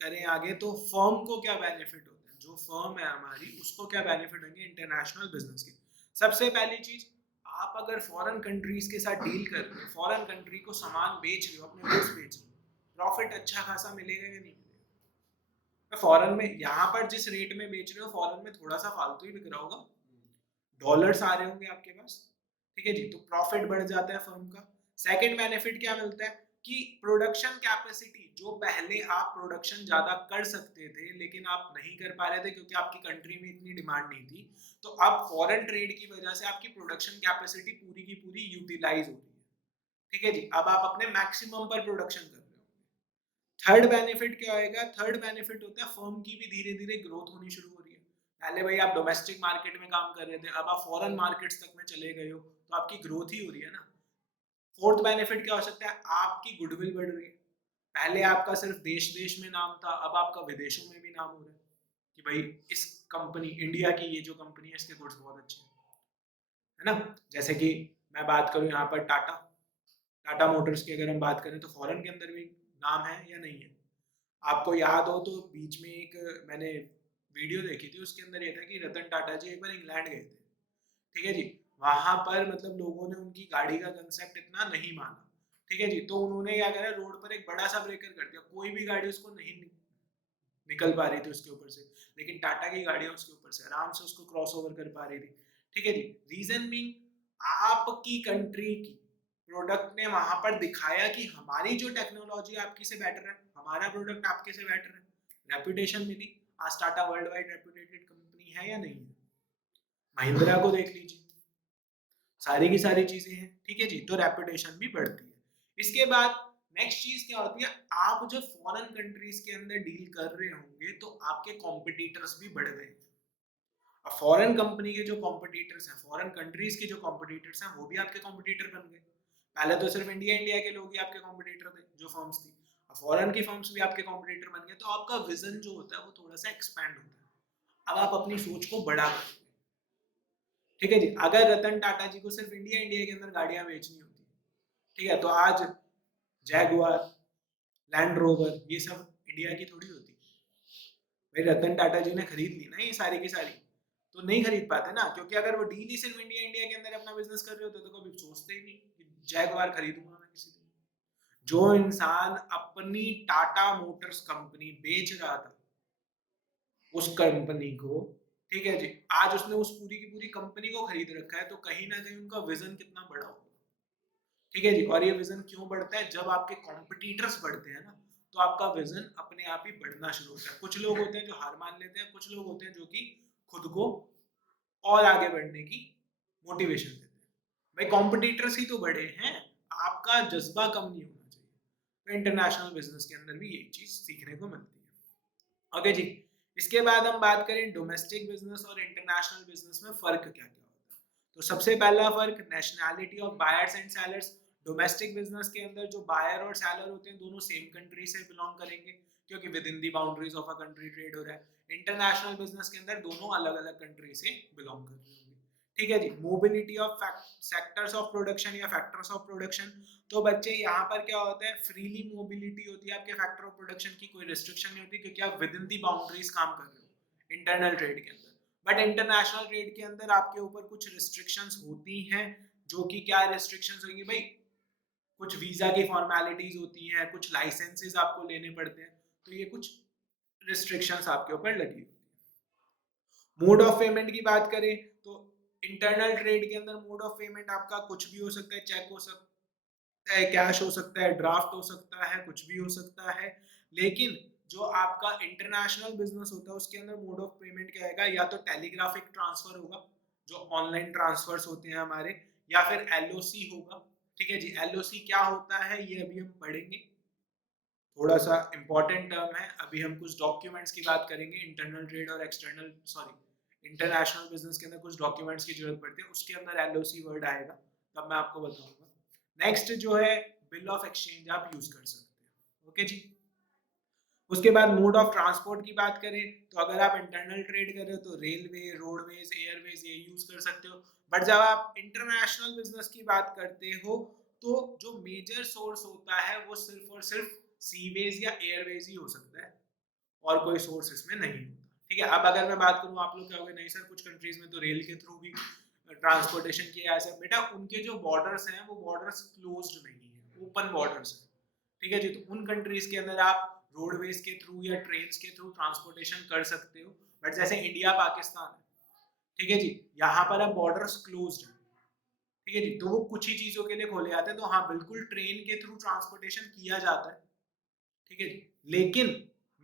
करें आगे, तो फर्म को क्या बेनिफिट होते हैं, जो फर्म है हमारी उसको क्या बेनिफिट होंगे इंटरनेशनल बिजनेस के। सबसे पहली चीज, आप अगर फॉरेन कंट्रीज के साथ डील कर रहे हो, फॉरेन कंट्री को सामान बेच रहे हो, अपने गुड्स बेच रहे हो, प्रॉफिट अच्छा खासा मिलेगा या नहीं मिलेगा? फॉरेन में यहाँ पर जिस रेट में बेच रहे हो, फॉरेन में थोड़ा सा फालतू ही बिक रहा होगा, डॉलर्स आ रहे होंगे आपके पास, ठीक है जी, तो प्रॉफिट बढ़ जाता है फर्म का। सेकंड बेनिफिट क्या मिलता है कि प्रोडक्शन कैपेसिटी, जो पहले आप प्रोडक्शन ज्यादा कर सकते थे लेकिन आप नहीं कर पा रहे थे क्योंकि आपकी कंट्री में इतनी डिमांड नहीं थी, तो अब फॉरेन ट्रेड की वजह से आपकी प्रोडक्शन कैपेसिटी पूरी की पूरी यूटिलाइज हो रही है, ठीक है जी। अब आप अपने मैक्सिमम पर प्रोडक्शन कर रहे हो। थर्ड बेनिफिट क्या होएगा? थर्ड बेनिफिट होता है फर्म की भी धीरे धीरे ग्रोथ होनी शुरू हो रही है। पहले भाई आप डोमेस्टिक मार्केट में काम कर रहे थे, अब आप फॉरेन मार्केट्स तक में चले गए हो, तो आपकी ग्रोथ ही हो रही है ना। फोर्थ बेनिफिट क्या हो सकता है? आपकी गुडविल बढ़ रही है। पहले आपका सिर्फ देश देश में नाम था, अब आपका विदेशों में भी नाम हो रहा है कि भाई इस कंपनी, इंडिया की ये जो कंपनी है इसके गुड्स बहुत अच्छे हैं, है ना। जैसे कि मैं बात करूं यहाँ पर टाटा, टाटा मोटर्स की अगर हम बात करें तो फॉरेन के अंदर भी नाम है या नहीं है? आपको याद हो तो बीच में एक मैंने वीडियो देखी थी, उसके अंदर ये था कि रतन टाटा जी एक बार इंग्लैंड गए थे, ठीक है जी। वहां पर मतलब लोगों ने उनकी गाड़ी का कंसेप्ट इतना नहीं माना, ठीक है जी, तो उन्होंने क्या करा, रोड पर एक बड़ा सा ब्रेकर कर दिया, कोई भी गाड़ी उसको नहीं निकल पा रही थी उसके ऊपर से, लेकिन टाटा की गाड़ियां उसके ऊपर से आराम से उसको क्रॉस ओवर कर पा रही थी, ठीक है जी। रीजन बीइंग, आपकी कंट्री की प्रोडक्ट ने वहां पर दिखाया कि हमारी जो टेक्नोलॉजी आपकी से बेटर है, हमारा प्रोडक्ट आपके से बेटर है, रेपुटेशन मिली। आज Tata world wide reputed company है या नहीं है? महिंद्रा को देख लीजिए, सारी की सारी चीजें हैं, ठीक है जी, तो रेपुटेशन भी बढ़ती है। इसके बाद नेक्स्ट चीज क्या होती है, आप जब फॉरेन कंट्रीज के अंदर डील कर रहे होंगे तो आपके कॉम्पिटिटर्स भी बढ़ गए। अब फॉरेन कंपनी के जो कॉम्पिटिटर्स हैं, फॉरेन कंट्रीज के जो कॉम्पिटिटर्स हैं, वो भी आपके कॉम्पिटिटर बन गए। पहले तो सिर्फ इंडिया इंडिया के लोग ही आपके कॉम्पिटिटर थे, जो फर्म्स थी। अब फॉरेन की फर्म्स भी आपके कॉम्पिटिटर बन गए, तो आपका विजन जो होता है वो थोड़ा सा एक्सपैंड होता है। अब आप अपनी सोच को बड़ा करते हैं, ठीक है जी। अगर रतन टाटा जी को सिर्फ इंडिया इंडिया के अंदर गाड़ियां बेचनी होती, ठीक है, तो आज जैगुआर, लैंड रोवर, ये सब इंडिया की थोड़ी होती। भाई रतन टाटा जी ने खरीद ली ना ये सारी की सारी, तो नहीं खरीद पाते ना, क्योंकि अगर वो डील ही सिर्फ इंडिया इंडिया के अंदर अपना बिजनेस कर रहे होते तो कभी सोचते ही नहीं कि जैगुआर खरीदूंगा मैं किसी दिन। जो इंसान अपनी टाटा मोटर्स कंपनी बेच रहा था उस कंपनी को, ठीक है जी, आज उसने उस पूरी की पूरी कंपनी को खरीद रखा है, तो कहीं ना कहीं उनका विजन कितना बड़ा होगा, ठीक है जी। और ये विजन क्यों बढ़ता है? जब आपके कॉम्पिटिटर्स बढ़ते हैं ना, तो आपका विजन अपने आप ही बढ़ना शुरू होता है। कुछ लोग होते हैं जो हार मान लेते हैं, कुछ लोग होते हैं जो कि खुद को और आगे बढ़ने की मोटिवेशन देते हैं। भाई कॉम्पिटिटर्स ही तो बड़े हैं, आपका जज्बा कम नहीं होना चाहिए। तो इंटरनेशनल बिजनेस के अंदर भी यही चीज सीखने को मिलती है। ओके जी, इसके बाद हम बात करें डोमेस्टिक बिजनेस और इंटरनेशनल बिजनेस में फर्क क्या क्या होता है। तो सबसे पहला फर्क nationality of buyers and sellers. Domestic business के अंदर जो बायर और सेलर होते हैं दोनों सेम कंट्री से बिलोंग करेंगे, क्योंकि with in the boundaries of a country trade हो रहा है। इंटरनेशनल बिजनेस के अंदर दोनों अलग अलग कंट्री से बिलोंग कर रहे होंगे। ठीक है जी, mobility of sectors of production या फैक्टर्स ऑफ प्रोडक्शन। तो बच्चे यहाँ पर क्या होता है, फ्रीली मोबिलिटी होती है आपके फैक्टर ऑफ प्रोडक्शन की, कोई रिस्ट्रिक्शन नहीं होती, क्योंकि आप विद इन दी बाउंड्रीज काम कर रहे हो इंटरनल ट्रेड के अंदर। बट इंटरनेशनल ट्रेड के अंदर आपके ऊपर कुछ रिस्ट्रिक्शंस होती हैं, जो कि क्या रिस्ट्रिक्शंस होगी भाई, कुछ वीजा की फॉर्मेलिटीज होती हैं, कुछ लाइसेंसेस आपको लेने पड़ते हैं, तो ये कुछ रिस्ट्रिक्शंस आपके ऊपर लगी होती है। मोड ऑफ पेमेंट की बात करें तो इंटरनल ट्रेड के अंदर मोड ऑफ पेमेंट आपका कुछ भी हो सकता है, चेक हो सकता है, कैश हो सकता है, ड्राफ्ट हो सकता है, कुछ भी हो सकता है। लेकिन जो आपका इंटरनेशनल बिजनेस होता है उसके अंदर मोड ऑफ पेमेंट क्या आएगा, या तो टेलीग्राफिक ट्रांसफर होगा, जो ऑनलाइन ट्रांसफर्स होते हैं हमारे, या फिर एलओसी होगा। ठीक है जी, एलओसी क्या होता है ये अभी हम पढ़ेंगे, थोड़ा सा इंपॉर्टेंट टर्म है। अभी हम कुछ डॉक्यूमेंट्स की बात करेंगे, इंटरनल ट्रेड और एक्सटर्नल सॉरी इंटरनेशनल बिजनेस के अंदर कुछ डॉक्यूमेंट्स की जरूरत पड़ती है, उसके अंदर एलओसी वर्ड आएगा, तब मैं आपको बताऊंगा। नेक्स्ट जो है बिल ऑफ एक्सचेंज आप यूज कर सकते हैं। ओके जी, उसके बाद मोड ऑफ ट्रांसपोर्ट की बात करें तो अगर आप इंटरनल ट्रेड कर रहे हो तो रेलवे, रोडवेज, एयरवेज ये यूज कर सकते हो। बट जब आप इंटरनेशनल बिजनेस की बात करते हो तो जो मेजर सोर्स होता है वो सिर्फ और सिर्फ सीवेज या एयरवेज ही हो सकता है, और कोई सोर्स इसमें नहीं होता। ठीक है, अब अगर मैं बात करूँ, आप लोग कहोगे नहीं सर कुछ कंट्रीज में तो रेल के थ्रू भी ट्रांसपोर्टेशन किया है। बेटा उनके जो बॉर्डर्स हैं वो बॉर्डर्स क्लोज्ड नहीं है, ओपन बॉर्डर्स है। ठीक है जी, तो उन कंट्रीज के अंदर आप रोडवेज के थ्रू या ट्रेन के थ्रू ट्रांसपोर्टेशन कर सकते हो। बट जैसे इंडिया पाकिस्तान है, ठीक है जी, यहाँ पर अब बॉर्डर्स क्लोज्ड है। ठीक है जी, तो वो कुछ ही चीजों के लिए खोले जाते हैं, तो हाँ बिल्कुल ट्रेन के थ्रू ट्रांसपोर्टेशन किया जाता है। ठीक है जी, लेकिन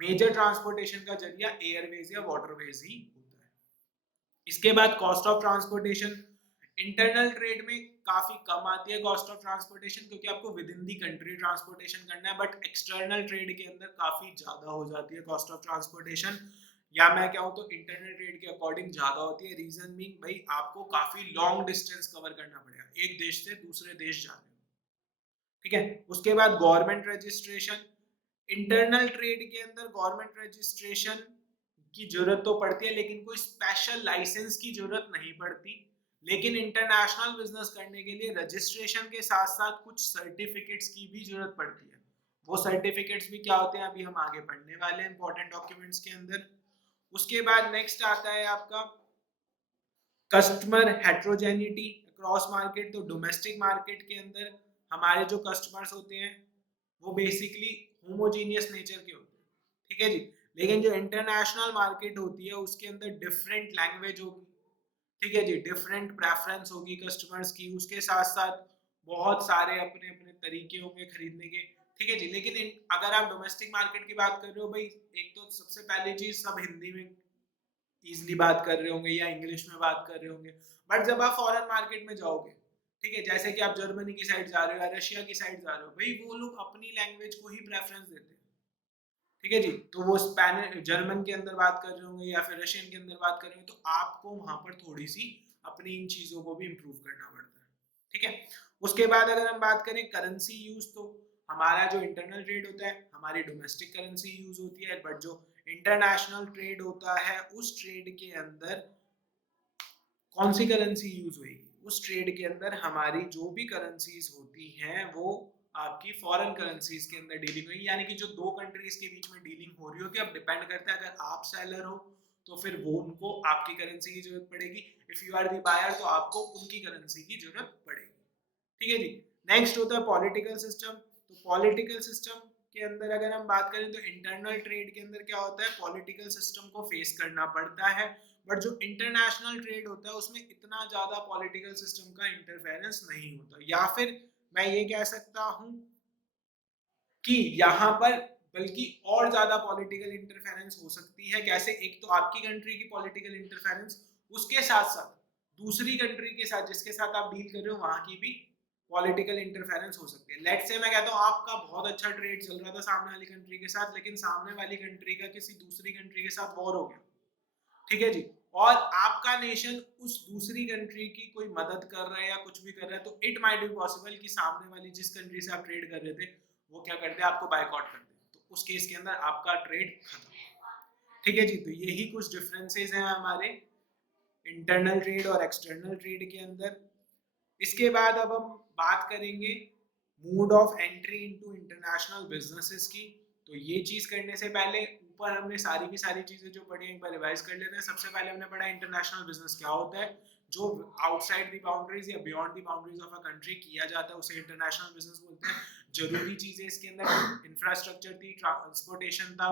मेजर ट्रांसपोर्टेशन का जरिया एयरवेज या वाटरवेज ही होता है। इसके बाद cost of transportation, internal trade में काफी कम आती है कॉस्ट ऑफ ट्रांसपोर्टेशन, क्योंकि आपको with in the country transportation करना है। बट एक्सटर्नल ट्रेड के अंदर काफी ज्यादा हो जाती है कॉस्ट ऑफ ट्रांसपोर्टेशन, या मैं कहूँ तो इंटरनल ट्रेड के अकॉर्डिंग ज्यादा होती है। रीजन मीन भाई आपको काफी लॉन्ग डिस्टेंस कवर करना पड़ेगा, एक देश से दूसरे देश जाने में। ठीक है, उसके बाद गवर्नमेंट रजिस्ट्रेशन, इंटरनल ट्रेड के अंदर गवर्नमेंट रजिस्ट्रेशन की जरूरत तो पड़ती है, लेकिन कोई स्पेशल लाइसेंस की जरूरत नहीं पड़ती। लेकिन इंटरनेशनल बिजनेस करने के लिए रजिस्ट्रेशन के साथ साथ कुछ सर्टिफिकेट्स की भी जरूरत पड़ती है। वो सर्टिफिकेट्स भी क्या होते हैं अभी हम आगे पढ़ने वाले हैं इंपॉर्टेंट डॉक्यूमेंट्स के अंदर। उसके बाद नेक्स्ट आता है आपका कस्टमर हेट्रोजेनिटी क्रॉस मार्केट। तो डोमेस्टिक मार्केट के अंदर हमारे जो कस्टमर्स होते हैं वो बेसिकली होमोजीनियस नेचर के होते हैं। ठीक है जी, लेकिन जो इंटरनेशनल मार्केट होती है उसके अंदर डिफरेंट लैंग्वेज होगी। ठीक है जी, डिफरेंट प्रेफरेंस होगी कस्टमर्स की, उसके साथ साथ बहुत सारे अपने अपने तरीके होंगे खरीदने के। ठीक है जी, लेकिन अगर आप डोमेस्टिक मार्केट की बात कर रहे हो भाई, एक तो सबसे पहली चीज सब हिंदी में इजिली बात कर रहे होंगे या इंग्लिश में बात कर रहे होंगे। बट जब आप फॉरेन मार्केट में जाओगे, ठीक है, जैसे कि आप जर्मनी की साइड जा रहे हो या रशिया की साइड जा रहे हो, भाई वो लोग अपनी लैंग्वेज को ही प्रेफरेंस देते हैं। ठीक है जी, तो वो स्पेनिश जर्मन के अंदर बात कर रहे होंगे या फिर रशियन के अंदर बात कर रहे होंगे, तो आपको वहां पर थोड़ी सी अपनी इन चीजों को भी इम्प्रूव करना पड़ता है। ठीक है, उसके बाद अगर हम बात करें करेंसी यूज, तो हमारा जो इंटरनल ट्रेड होता है हमारी डोमेस्टिक करेंसी यूज होती है। बट जो इंटरनेशनल ट्रेड होता है उस ट्रेड के अंदर कौन सी करेंसी यूज होगी, उस ट्रेड के अंदर हमारी जो भी करेंसीज होती हैं वो आपकी फॉरेन करेंसीज के अंदर डीलिंग होगी। यानी कि जो दो कंट्रीज के बीच में डीलिंग हो रही होगी, अब डिपेंड करता है अगर आप सेलर हो तो फिर वो उनको आपकी करेंसी की जरूरत पड़ेगी, if you are the buyer तो आपको उनकी करेंसी की जरूरत पड़ेगी। ठीक है जी, नेक्स्ट होता है पॉलिटिकल सिस्टम। तो पॉलिटिकल सिस्टम के अंदर अगर हम बात करें तो इंटरनल ट्रेड के अंदर क्या होता है, पॉलिटिकल सिस्टम को फेस करना पड़ता है। बट जो इंटरनेशनल ट्रेड होता है उसमें इतना ज्यादा पॉलिटिकल सिस्टम का इंटरफेरेंस नहीं होता, या फिर मैं ये कह सकता हूं कि यहाँ पर बल्कि और ज्यादा पॉलिटिकल इंटरफेरेंस हो सकती है। कैसे, एक तो आपकी कंट्री की पॉलिटिकल इंटरफेरेंस, उसके साथ साथ दूसरी कंट्री के साथ जिसके साथ आप डील कर रहे हो वहां की भी पॉलिटिकल इंटरफेरेंस हो सकती है। लेट्स से मैं कहता हूँ आपका बहुत अच्छा ट्रेड चल रहा था सामने वाली कंट्री के साथ, लेकिन सामने वाली कंट्री का किसी दूसरी कंट्री के साथ वॉर हो गया, ठीक है जी, और आपका नेशन उस दूसरी कंट्री की कोई मदद कर रहा है या कुछ भी कर रहा है, तो इट माइट बी पॉसिबल कि सामने वाली जिस कंट्री से आप ट्रेड कर रहे थे वो क्या करते हैं, आपको बायकॉट कर दे, तो उस केस के अंदर आपका ट्रेड खत्म। ठीक है जी, तो यही कुछ डिफरेंसेस हैं हमारे इंटरनल ट्रेड और एक्सटर्नल ट्रेड के अंदर। इसके बाद अब हम बात करेंगे mode of entry into international businesses की। तो ये चीज करने से पहले ऊपर हमने सारी की सारी चीजें जो पढ़ी एक बार रिवाइज कर लेते हैं। सबसे पहले हमने पढ़ा इंटरनेशनल बिजनेस क्या होता है, जो आउटसाइड दी बाउंड्रीज या beyond the boundaries of a country किया जाता है उसे इंटरनेशनल बिजनेस बोलते हैं। जरूरी चीजें इसके अंदर इंफ्रास्ट्रक्चर थी, ट्रांसपोर्टेशन था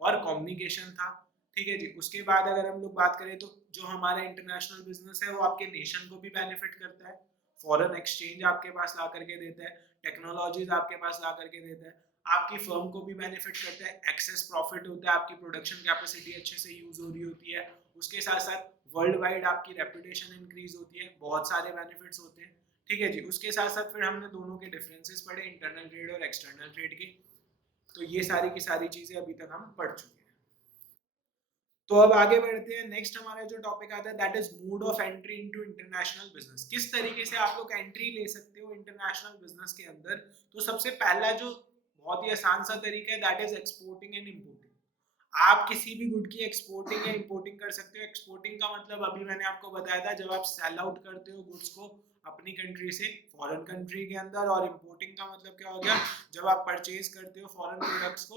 और कम्युनिकेशन था। ठीक है जी, उसके बाद अगर हम लोग बात करें तो जो हमारा इंटरनेशनल बिजनेस है वो आपके नेशन को भी बेनिफिट करता है, फॉरेन एक्सचेंज आपके पास ला करके देता है, टेक्नोलॉजीज आपके पास ला करके देता है, आपकी फर्म को भी बेनिफिट करता है, एक्सेस प्रॉफिट होता है, आपकी प्रोडक्शन कैपेसिटी अच्छे से यूज हो रही होती है, उसके साथ साथ वर्ल्ड वाइड आपकी रेपुटेशन इंक्रीज होती है, बहुत सारे बेनिफिट्स होते हैं। ठीक है जी, उसके साथ साथ फिर हमने दोनों के डिफरेंसेस पढ़े, इंटरनल ट्रेड और एक्सटर्नल ट्रेड के। तो ये सारी की सारी चीजें अभी तक हम पढ़ चुके हैं। तो अब आगे बढ़ते हैं, नेक्स्ट हमारा जो टॉपिक आता है that is mode of entry into international business. किस तरीके से आप लोग एंट्री ले सकते हो इंटरनेशनल बिजनेस के अंदर। तो सबसे पहला जो बहुत ही आसान सा तरीका है that is exporting and importing. आप किसी भी गुड की एक्सपोर्टिंग या इंपोर्टिंग कर सकते हो। एक्सपोर्टिंग का मतलब अभी मैंने आपको बताया था, जब आप सेल आउट करते हो गुड्स को अपनी कंट्री से फॉरेन कंट्री के अंदर, और इंपोर्टिंग का मतलब क्या हो गया, जब आप परचेज करते हो फॉरेन प्रोडक्ट्स को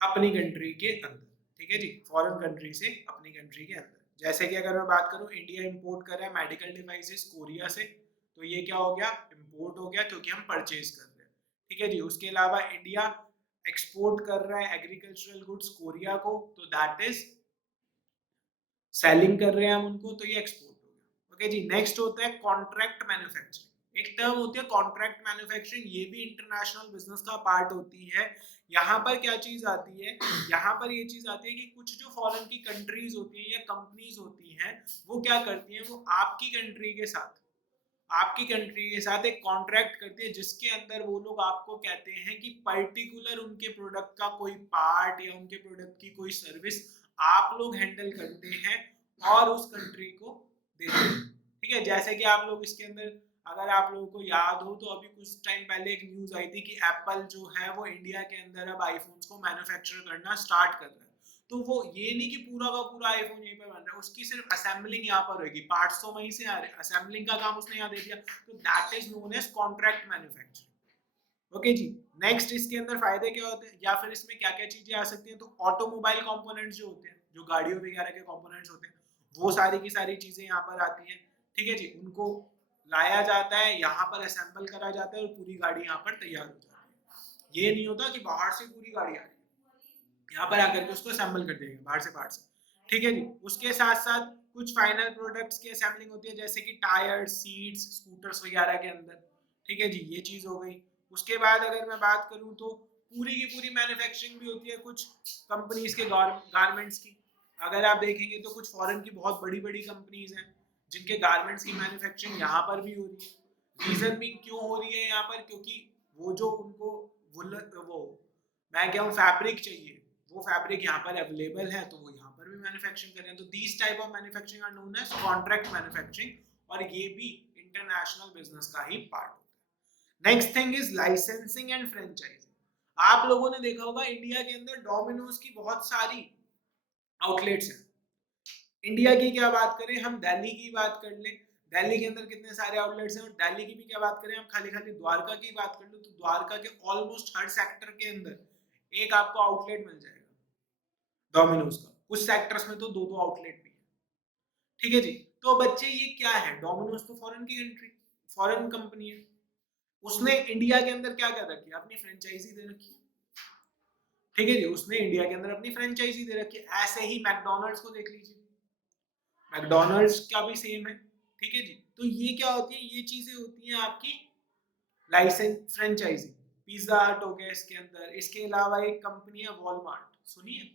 अपनी कंट्री के अंदर। ठीक है जी, फॉरेन कंट्री से अपनी कंट्री के अंदर। जैसे कि अगर मैं बात करूं, इंडिया इंपोर्ट कर रहा है मेडिकल डिवाइसेस कोरिया से, तो ये क्या हो गया, इंपोर्ट हो गया, क्योंकि हम परचेज कर रहे हैं। ठीक है जी, उसके अलावा इंडिया एक्सपोर्ट कर रहा है एग्रीकल्चरल गुड्स कोरिया को, तो दैट इज सेलिंग कर रहे हैं हम उनको, तो ये एक्सपोर्ट हो गया। ओके जी, नेक्स्ट होता है कॉन्ट्रैक्ट मैन्युफैक्चरिंग। एक टर्म होती है कॉन्ट्रैक्ट मैन्युफैक्चरिंग, ये भी इंटरनेशनल बिजनेस का पार्ट होती है। यहाँ पर क्या चीज आती है, यहाँ पर ये चीज आती है कि कुछ जो फॉरेन की कंट्रीज होती हैं या कंपनीज होती हैं, वो क्या करती हैं, वो आपकी कंट्री के साथ एक कॉन्ट्रैक्ट करती है, जिसके अंदर वो लोग आपको कहते हैं कि पर्टिकुलर उनके प्रोडक्ट का कोई पार्ट या उनके प्रोडक्ट की कोई सर्विस आप लोग हैंडल करते हैं और उस कंट्री को देते हैं। ठीक है, जैसे कि आप लोग इसके अंदर, अगर आप लोगों को याद हो तो अभी कुछ टाइम पहले एक न्यूज आई थी कि एप्पल जो है वो इंडिया के अंदर अब आईफोन्स को मैन्युफैक्चर करना स्टार्ट कर रहा है। तो वो ये नहीं कि पूरा का पूरा आईफोन यहीं पर बन रहा है, उसकी सिर्फ असेंबलिंग यहाँ पर होगी, पार्ट्स तो वहीं से आ रहे हैं, असेंबलिंग का काम उसने यहाँ दे दिया, तो that is known as contract manufacturing. Okay जी, नेक्स्ट इसके अंदर फायदे क्या होते हैं या फिर इसमें क्या क्या चीजें आ सकती हैं, तो ऑटोमोबाइल कंपोनेंट्स जो होते हैं, जो गाड़ियों वगैरह के कंपोनेंट्स होते हैं, वो सारी की सारी चीजें यहाँ पर आती हैं। ठीक है जी, उनको लाया जाता है, यहाँ पर असेंबल करा जाता है और पूरी गाड़ी यहाँ पर तैयार हो जाती है। ये नहीं होता कि बाहर से पूरी गाड़ी आ रही है, यहाँ पर आकर के उसको असेंबल कर देंगे बाहर से पार्ट से। ठीक है जी, उसके साथ साथ कुछ फाइनल प्रोडक्ट्स की असेंबलिंग होती है, जैसे कि टायर, सीट्स, स्कूटर्स वगैरह के अंदर। ठीक है जी, ये चीज हो गई। उसके बाद अगर मैं बात करूं तो पूरी की पूरी मैन्युफैक्चरिंग भी होती है कुछ कंपनीज के गारमेंट्स की। अगर आप देखेंगे तो कुछ फॉरेन की बहुत बड़ी बड़ी कंपनीज हैं जिनके गारमेंट्स की मैन्युफैक्चरिंग यहाँ पर भी हो रही है। रीजन भी क्यों हो रही है यहाँ पर, क्योंकि वो जो उनको वो मैं क्या हूँ फैब्रिक चाहिए, वो फैब्रिक यहाँ पर अवेलेबल है, तो वो यहाँ पर भी मैन्युफैक्चरिंग कर रहे हैं। तो these type of manufacturing are known as contract manufacturing, और ये भी इंटरनेशनल बिजनेस का ही पार्ट होता है। Next thing is licensing and franchising. आप लोगों ने देखा होगा इंडिया के अंदर डोमिनोज की बहुत सारी आउटलेट्स हैं। इंडिया की क्या बात करें, हम दिल्ली की बात कर लें, दिल्ली के अंदर कितने सारे आउटलेट्स हैं, और दिल्ली की भी क्या बात करें, हम खाली खाली द्वारका की बात कर लो तो द्वारका के ऑलमोस्ट हर सेक्टर के अंदर एक आपको आउटलेट मिल जाएगा डोमिनोज का। कुछ सेक्टर्स में तो दो दो आउटलेट भी है। ठीक है जी, तो बच्चे ये क्या है, डोमिनोज तो फॉरेन की कंट्री, फॉरेन कंपनी है, उसने इंडिया के अंदर क्या कर रखी है, अपनी फ्रेंचाइजी दे रखी है। ठीक है जी, उसने इंडिया के अंदर अपनी फ्रेंचाइजी दे रखी है। ऐसे ही मैकडोनल्ड्स को देख लीजिए, मैकडोनल्ड्स का भी सेम है। ठीक है जी, तो ये क्या होती है, ये चीजें होती हैं आपकी लाइसेंस फ्रेंचाइजी। पिज्जा हट हो गया इसके अंदर, इसके अलावा एक कंपनी है वॉलमार्ट, सुनिए,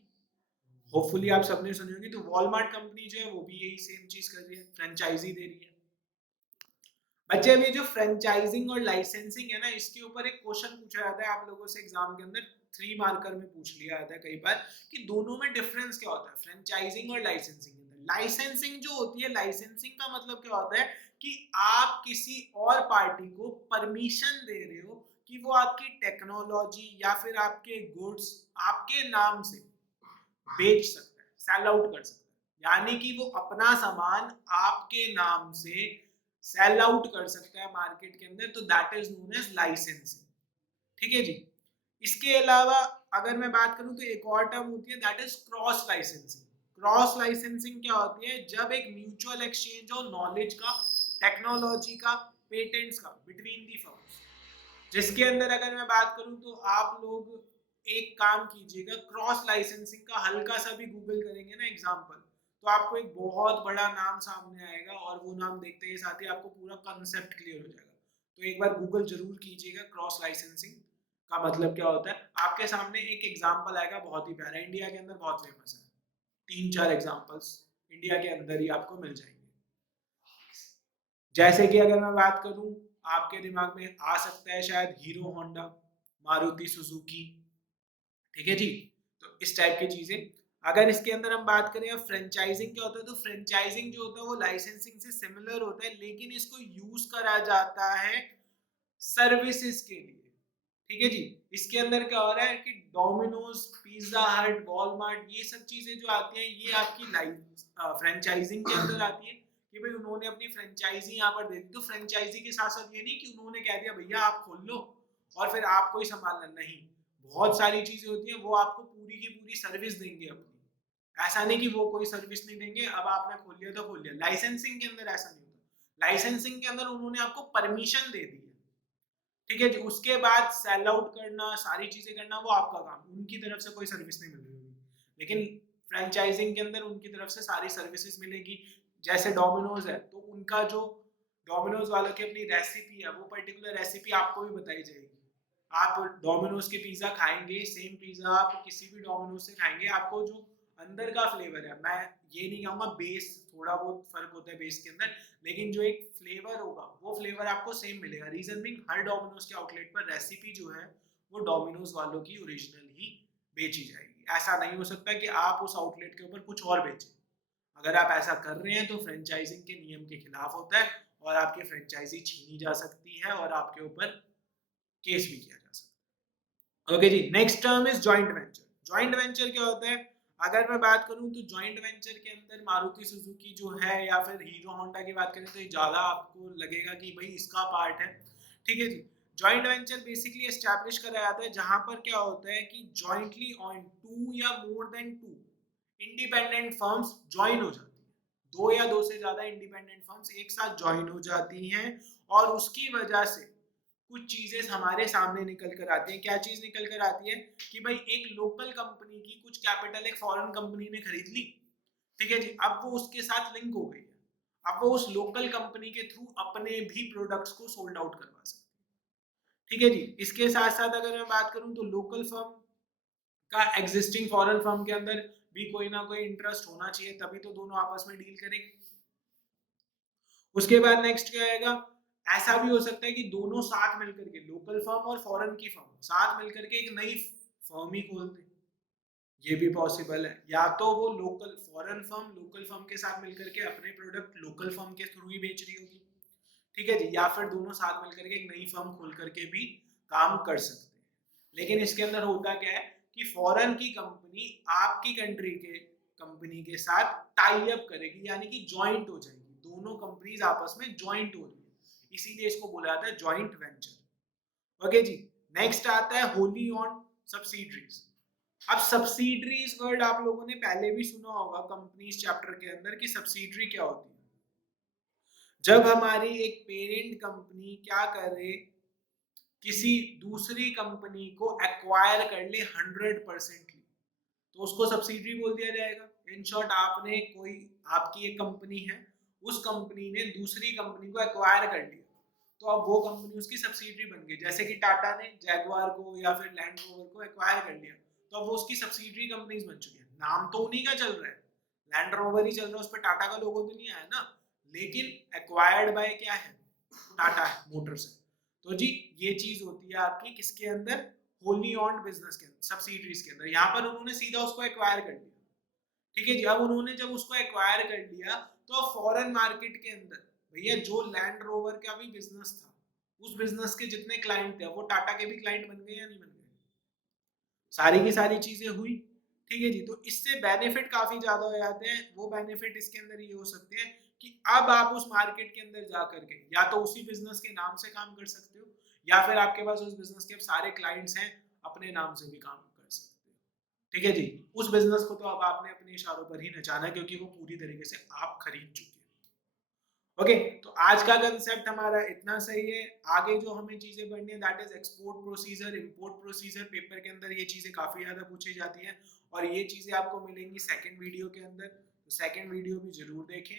होपफुली आप सबने सुनी होगी। तो वॉलमार्ट कंपनी जो है वो भी यही सेम चीज कर रही है, फ्रेंचाइजी दे रही है। अच्छा, अब ये जो फ्रेंचाइजिंग और लाइसेंसिंग है ना, इसके ऊपर एक क्वेश्चन पूछा जाता है आप लोगों से एग्जाम के अंदर, 3 मार्कर में पूछ लिया जाता है कई बार कि दोनों में डिफरेंस क्या होता है फ्रेंचाइजिंग और लाइसेंसिंग के अंदर। लाइसेंसिंग जो होती है, लाइसेंसिंग का मतलब क्या होता है कि आप किसी और पार्टी को परमिशन दे रहे हो कि वो आपकी टेक्नोलॉजी या फिर आपके गुड्स आपके नाम से बेच सकता है, सेल आउट कर सकता है, यानी कि वो अपना सामान आपके नाम से सेल आउट कर सकता है मार्केट के अंदर, तो that is known as licensing. ठीक है जी। इसके अलावा अगर मैं बात करूं तो एक और टर्म होती है that is cross licensing. Cross licensing क्या होती है? जब एक म्यूचुअल एक्सचेंज हो नॉलेज का, टेक्नोलॉजी का, पेटेंट्स का बिटवीन दी फर्म्स, जिसके अंदर अगर मैं बात करूं तो आप लोग एक काम कीजिएगा, क्रॉस लाइसेंसिंग का हल्का सा भी गूगल करेंगे ना एग्जांपल, तो आपको एक बहुत बड़ा नाम सामने आएगा और वो नाम देखते ही साथ ही आपको पूरा कंसेप्ट क्लियर हो जाएगा। तो एक बार गूगल जरूर कीजिएगा क्रॉस लाइसेंसिंग का मतलब क्या होता है। आपके सामने एक एग्जांपल आएगा बहुत ही प्यारा, इंडिया के अंदर बहुत फेमस है, 3-4 एग्जांपल्स इंडिया के अंदर ही आपको मिल जाएंगे। जैसे कि अगर मैं बात करूं, आपके दिमाग में आ सकता है शायद हीरो होंडा, मारुति सुजुकी, ठीक है जी। तो इस टाइप की चीजें। अगर इसके अंदर हम बात करें फ्रेंचाइजिंग क्या होता है, तो फ्रेंचाइजिंग जो होता है वो लाइसेंसिंग से सिमिलर होता है, लेकिन इसको यूज करा जाता है सर्विसेज के लिए। ठीक है जी। इसके अंदर क्या हो रहा है कि डोमिनोज, पिज्जा हट, वॉलमार्ट, ये सब चीजें जो आती हैं ये आपकी लाइफ फ्रेंचाइजिंग के अंदर आती है कि भाई उन्होंने अपनी फ्रेंचाइजी यहाँ पर दे दी। तो फ्रेंचाइजी के साथ साथ ये नहीं कि उन्होंने कह दिया भैया आप खोल लो और फिर आपको ही संभालना, नहीं, बहुत सारी चीजें होती हैं, वो आपको पूरी की पूरी सर्विस देंगे अपनी। ऐसा नहीं कि वो कोई सर्विस नहीं देंगे, अब आपने खोल लिया तो खोल लिया। लाइसेंसिंग के अंदर ऐसा नहीं होता। लाइसेंसिंग के अंदर उन्होंने आपको परमिशन दे दी है, ठीक है जी। उसके बाद सेल आउट करना, सारी चीजें करना वो आपका काम, उनकी तरफ से कोई सर्विस नहीं मिल रही होगी। लेकिन फ्रेंचाइजिंग के अंदर उनकी तरफ से सारी सर्विसेज मिलेगी। जैसे डोमिनोज है तो उनका जो डोमिनोज वालों की अपनी रेसिपी है, वो पर्टिकुलर रेसिपी आपको भी बताई जाएगी। आप डोमिनोज के पिज्जा खाएंगे, सेम पिज्जा आप किसी भी डोमिनोज से खाएंगे, आपको जो अंदर का फ्लेवर है, मैं ये नहीं कहूंगा बेस, थोड़ा बहुत फर्क होता है बेस के अंदर, लेकिन जो एक फ्लेवर होगा वो फ्लेवर आपको सेम मिलेगा। रीजन बिंग हर डोमिनोज के आउटलेट पर रेसिपी जो है वो डोमिनोज वालों की ओरिजिनल ही बेची जाएगी। ऐसा नहीं हो सकता कि आप उस आउटलेट के ऊपर कुछ और बेचें। अगर आप ऐसा कर रहे हैं तो फ्रेंचाइजिंग के नियम के खिलाफ होता है और आपकी फ्रेंचाइजी छीनी जा सकती है और आपके ऊपर केस भी किया जा सकता है। ओके जी। Next term is joint venture. Joint venture क्या होता है? अगर मैं बात करूं तो जॉइंट वेंचर के अंदर मारुति सुजुकी जो है या फिर हीरो होंडा की बात करें तो ये ज्यादा आपको लगेगा कि भाई इसका पार्ट है, ठीक है जी। जॉइंट वेंचर बेसिकली एस्टैब्लिश करा जाता है जहां पर क्या होता है कि jointly on two or more than two independent firms join हो जाती हैं। दो या दो से ज्यादा इंडिपेंडेंट फर्म्स एक साथ ज्वाइन हो जाती हैं और उसकी वजह से कुछ चीजें हमारे सामने निकल कर आती हैं। क्या चीज निकल कर आती है कि भाई एक लोकल कंपनी की कुछ कैपिटल एक फॉरेन कंपनी ने खरीद ली, ठीक है जी। अब वो उसके साथ लिंक हो गई है, अब वो उस लोकल कंपनी के थ्रू अपने भी प्रोडक्ट्स को सोल्ड आउट करवा सकते हैं, ठीक है जी। इसके साथ साथ अगर मैं बात करूं तो लोकल फर्म का एग्जिस्टिंग फॉरेन फर्म के अंदर भी कोई ना कोई इंटरेस्ट होना चाहिए, तभी तो दोनों आपस में डील करेंगे। उसके बाद नेक्स्ट क्या आएगा? ऐसा भी हो सकता है कि दोनों साथ मिलकर के, लोकल फर्म और फॉरेन की फर्म साथ मिलकर के एक नई फर्म ही खोल दे, ये भी पॉसिबल है। या तो वो local foreign firm local firm के साथ मिलकर के अपने प्रोडक्ट लोकल फर्म के थ्रू ही बेच रही होगी, ठीक है जी। या फिर दोनों साथ मिलकर के एक नई फर्म खोल करके भी काम कर सकते हैं। लेकिन इसके अंदर होता क्या है कि फॉरेन की कंपनी आपकी कंट्री के कंपनी के साथ टाई अप करेगी, यानी कि ज्वाइंट हो जाएगी, दोनों कंपनीज आपस में ज्वाइंट हो रही है, इसीलिए इसको बोला जाता है ज्वाइंट वेंचर। ओके जी। नेक्स्ट आता है होली ऑन सब्सिडरीज। अब सब्सिडरीज वर्ड आप लोगों ने पहले भी सुना होगा कंपनीज चैप्टर के अंदर कि सब्सिडरी क्या होती है। जब हमारी एक पेरेंट कंपनी क्या करे, किसी दूसरी कंपनी को एक्वायर कर ले 100%, तो उसको सब्सिडरी बोल दिया जाएगा। इन शॉर्ट, आपने कोई, आपकी एक कंपनी है, उस कंपनी ने दूसरी कंपनी को एक्वायर कर लिया, तो अब वो कंपनी उसकी सब्सिडरी बन गई। जैसे कि टाटा ने जैगवार को या फिर लैंड रोवर को एक्वायर कर लिया, तो अब वो उसकी सब्सिडरी कंपनीज बन चुकी है। नाम तो उन्हीं का चल रहा है, लैंड रोवर ही चल रहा है, उस पर टाटा का लोगो तो नहीं आया ना, लेकिन एक्वायर्ड बाय क्या है, टाटा मोटर्स है। तो जी ये चीज होती है आपकी किसके अंदर, होली ऑन्ड बिजनेस के अंदर, सब्सिडरीज के अंदर। यहाँ पर उन्होंने सीधा उसको एक्वायर कर लिया, ठीक है जी। अब उन्होंने जब उसको एक्वायर कर लिया तो फॉरेन मार्केट के अंदर भैया जो लैंड रोवर का भी बिजनेस था, उस बिजनेस के जितने क्लाइंट थे वो टाटा के भी क्लाइंट बन गए या नहीं बन गए, सारी की सारी चीजें हुई, ठीक है जी। तो इससे बेनिफिट काफी ज्यादा हो जाते हैं। वो बेनिफिट इसके अंदर ये हो सकते हैं कि अब आप उस मार्केट के अंदर जा करके या तो उसी बिजनेस के नाम से काम कर सकते हो, या फिर आपके पास उस बिजनेस के सारे क्लाइंट्स हैं, अपने नाम से भी काम कर सकते हो, ठीक है जी। उस बिजनेस को तो अब आपने अपने इशारों पर ही नचाना है, क्योंकि वो पूरी तरीके से आप खरीद चुके हैं। ओके, तो आज का कंसेप्ट हमारा इतना सही है। आगे जो हमें चीजें पढ़नी है that is export procedure, import procedure. Paper के अंदर ये चीजें काफी ज्यादा पूछी जाती हैं और ये चीजें आपको मिलेंगी सेकंड वीडियो के अंदर, तो सेकंड वीडियो भी जरूर देखें।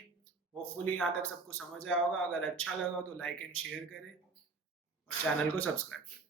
होपफुली यहाँ तक सबको समझ आया होगा। अगर अच्छा लगा तो लाइक एंड शेयर करें और चैनल को सब्सक्राइब करें।